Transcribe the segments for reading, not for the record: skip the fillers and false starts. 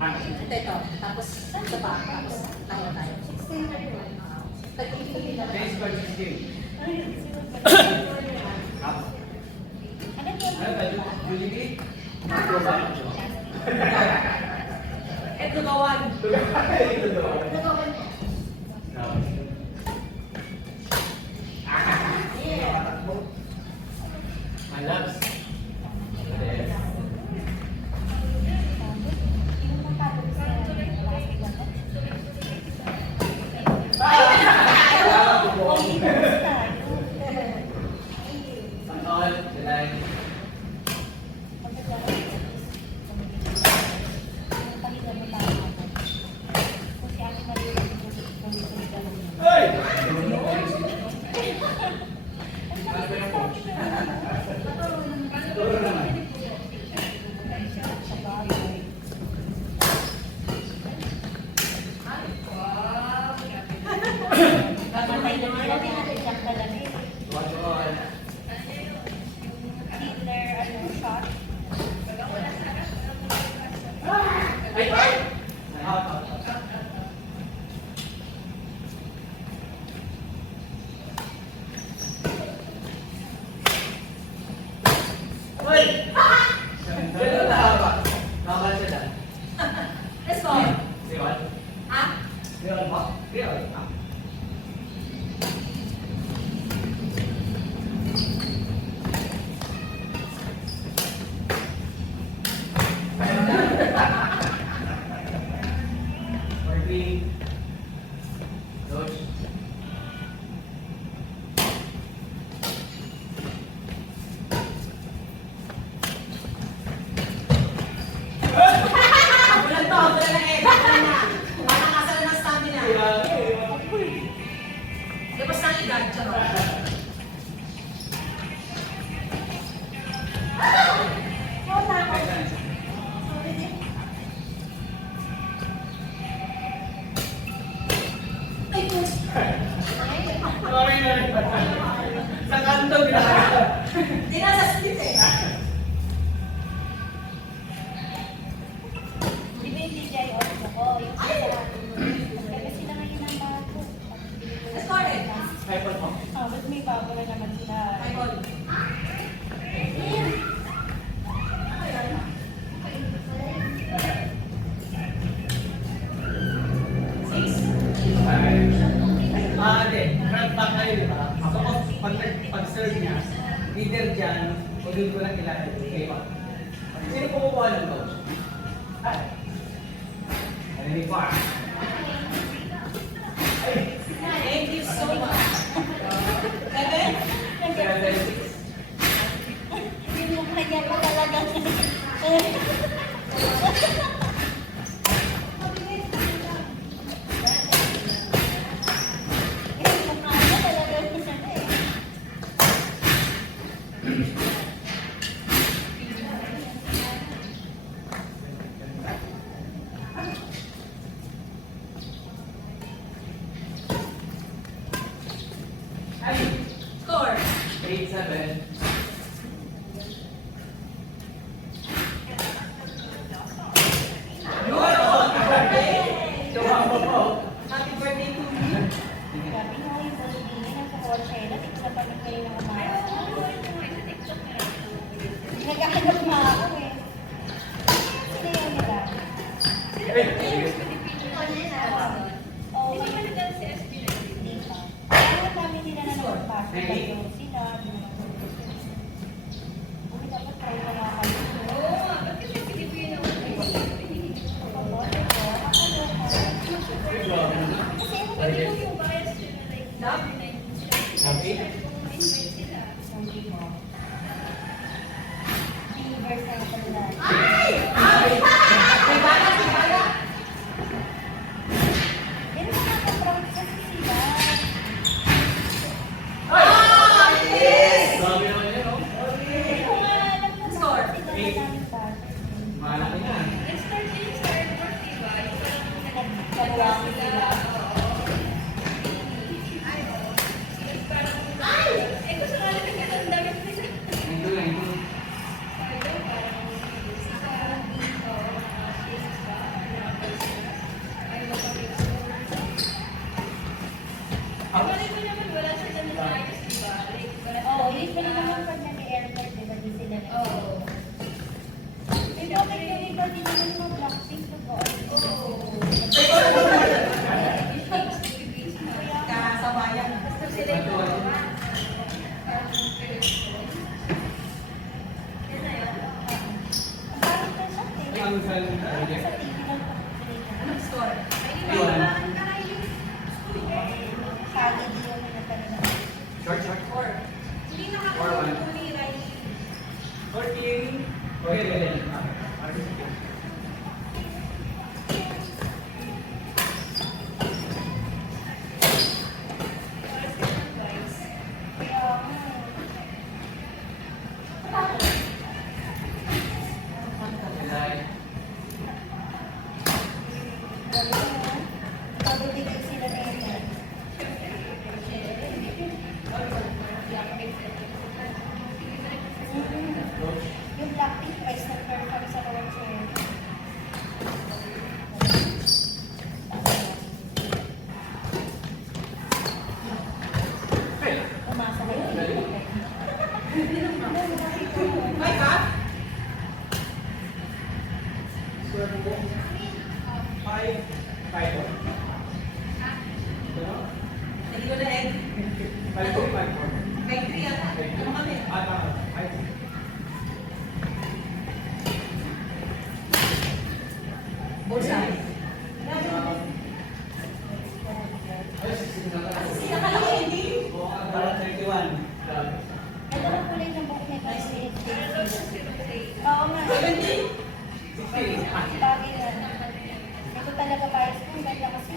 Ito. Tapos, ito pa. Tapos, tayo tayo. Change card 16. Up. Ano tayo? Julie? Ito ba? Ito gawan. My loves. All, July. Let's go. Ah? Walang to. Wala na eh. Wala na. Wala na kasal ng stamina. Tapos ng edad. Charot. Sa kanto, ginagawa. Di na sa split eh. Di ba yung DJI Osmo ko? Yung kasi sila ngayon ang bago. Let's go rin. iPhone mo? Ba't may bago na naman sila? Michael. Hindi. Front back kayo, di ba? So, pag-serve niya, leader dyan, o doon ko lang kilala. Okay ba? Sino kumukuha ng coach? Narinig ko ah. Thank you so much. Seven? Yung mukha niya pa talaga. Yung mukha niya talaga. Score. 8-7. Happy birthday to me. Grabe nga yung Bolivine, nasa kotse na, tigsa pa rin kayo ng umaga. Nagkakalap nga ako eh. Sino yung nila? Oo, hindi pa. Kaya dami nila na nagpapasok kayo sila. Uy, dapat try ko nga kayo. Malaki na. Ito lang, ito. Sa TV lang po. Anong score? Iwan. Solid yung pinapanood. Short, short. Four. Hindi Or nakakawin one. po ni Riley. 14. Okay, ready. Kaya magbibigay sila na yun. Yung Blackpink guys nag-perform sa concert. Umasa kayo. Five ka? Five. Five. Hindi ko na end. Five, four, five, four. Five, three yata. Ano kami? Five. Bulsa. Sila ka lang hindi. Parang 31. Ganda na kulay ng buhok ni kasi. Oo nga. 17. 16. Bagay na. Hindi ko talaga bias kung ganda kasi.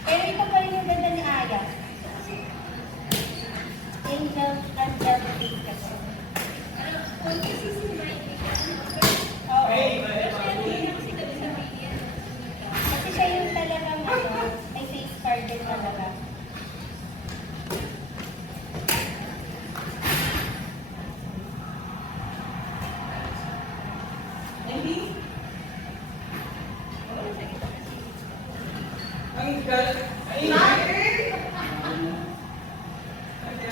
Pero ito pa rin yung ganda ni Aya. Angel and Devil kasi. Oo. Kasi siya yung talagang may face card din talaga. Hindi. Ang gal... Ay!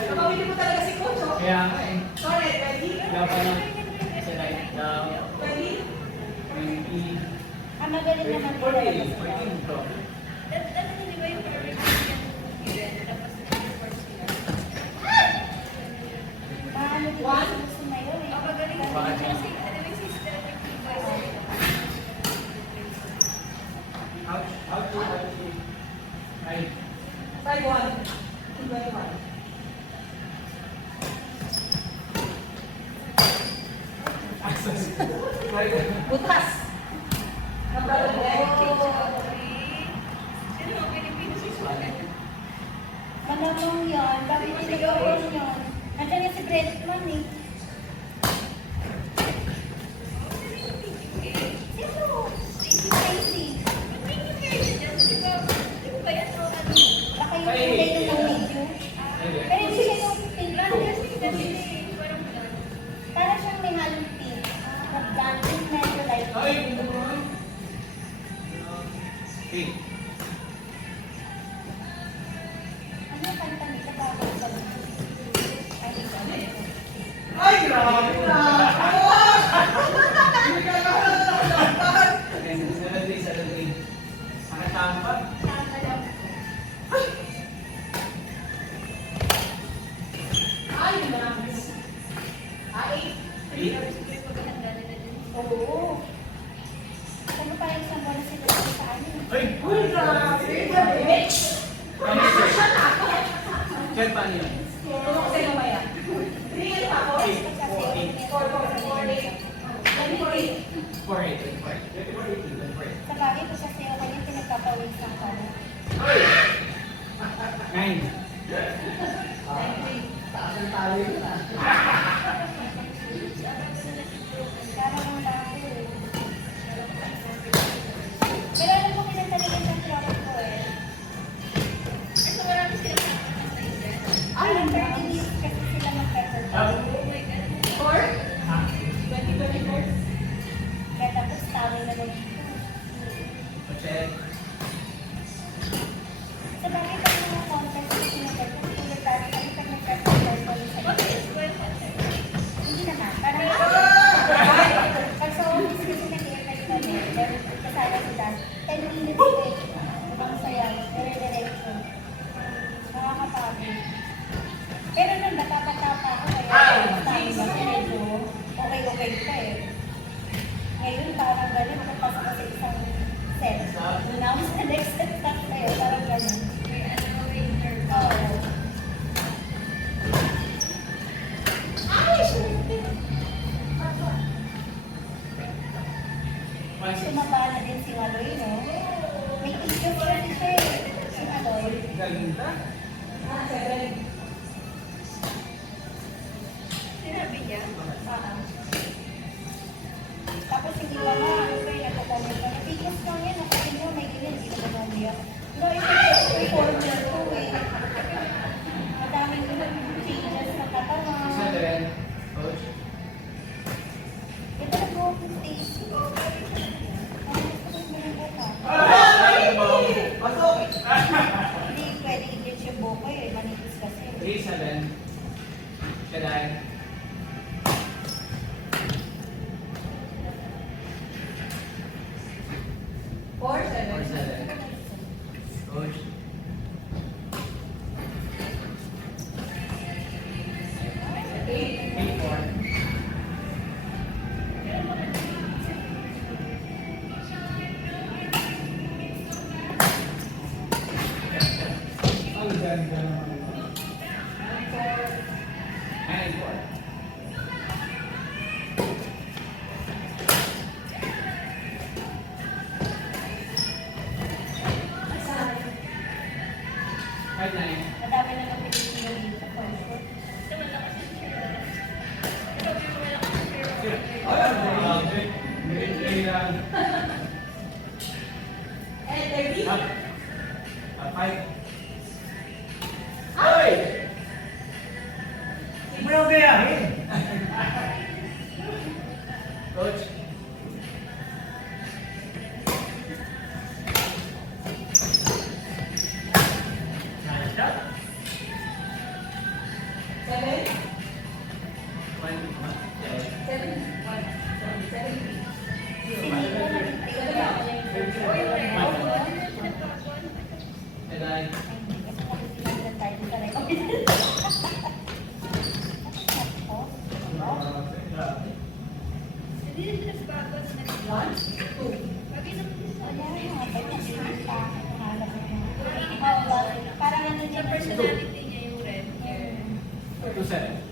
Napawili mo talaga si Coach, oh. Kaya nga eh. Sorry, ready? Kaya pa na. Kasi like, Ready? 20... Ang magaling naman 14. talaga sila. 14 to. Maano din One. yung sumayo eh. How to... Ay. 5-1. 21. Access. Butas. Number 11. Malamang yan. Bakit tinagawan yan? Nandiyan yung si Brentman eh. Sino? Si Tracy. Baka yung kulay ng video. Pero hindi siya yung pink. Para siyang may halong pink. Nag-dancing medyo light. Ay! Hey. Ano yung kanta nito? Bakit sa Ay, grabe na! Saturday. Nakatama. Ay, marami. Ay, Oo. Ano pa yung isang buwan na sila sa amin? Ay! uy, grabe. Bitch. Kaya paano yun? Tulong ko sa'yo mamaya. 3 pa ako. 4. 4-8. Sa bagay ko kasi ako yung pinagpapawisan ko. 9. Taas ang talo yun, ah. Kaya naman ako eh. Pero alam mo kinataligan ng travel ko eh. Ay, ang 30 minutes kasi sila magkakalala. 4? 2024? Kaya tapos talo na lang. Check. Sa bagay pa yung mga contest na sinagagawin, kung nagkakalit pag nagkakalit sa hindi naman. Parang pag Parang gano'n, magpapasok ka sa isang set. Una ako sa next set na kayo, parang gano'n. Oo. Ay, syempre. Sumaba na din si Maloy, no? May isip kasi siya eh, si Maloy. Ganda. Sinabi niya? Oo. Tapos hindi ba nga, okay, nagko-comment ka na, bigas lang yan, nakapin mo, may ganyan, hindi naman umiyak. No, ito corner ko eh. Madaming changes na katawan. Isa din. Coach. Ito nag-walking Stacy. Ano gusto ko yung buka? Pasok! Hindi pwede i-ditch yung buka eh, manipis kasi. Isa din. Siya din. Four, Or seven. seven. Coach. Eight. 8-4. Ang ganda naman. 9-4. Five, nine. Madami na ng Pilipino dito. Comfort. And 30. Five. Ay! Hindi mo yung gayahin. Coach. Nice shot. Seven. One. Seven. One. Seven. Si Nico nag-take ako And I. kasi nakikita tayo sa record. One. Two. Parang ano niya Personality niya yung red hair. 2-7.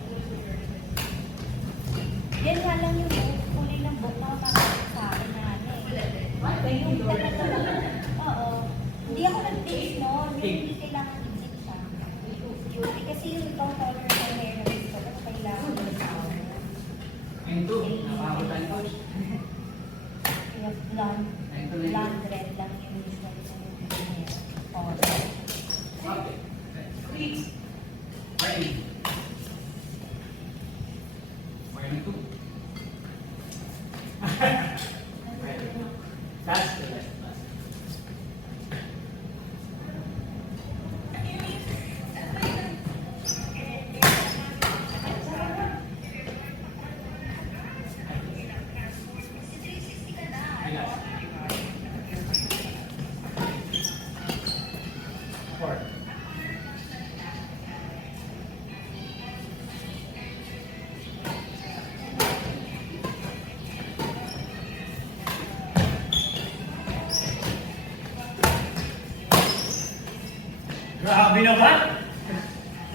Yan nga lang yung kulay ng book na makakita sa akin na ano eh. One. Thank you, Lord. Oo. Hindi ako nag-taste noon. Yung Pink. hindi kailangan isip siya. Beauty kasi yung itong color ng hair na gusto ko kailangan mo sa akin. And 2. Nakakutan, coach. Yung blonde, And 2 blonde red lang yung gusto ko sa hair. Oo. Okay. Three. Ready. Ready, 2. Ready. That's the left. Four. Grabe naman!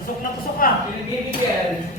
Pusok na pusok ka! Pinibigyan.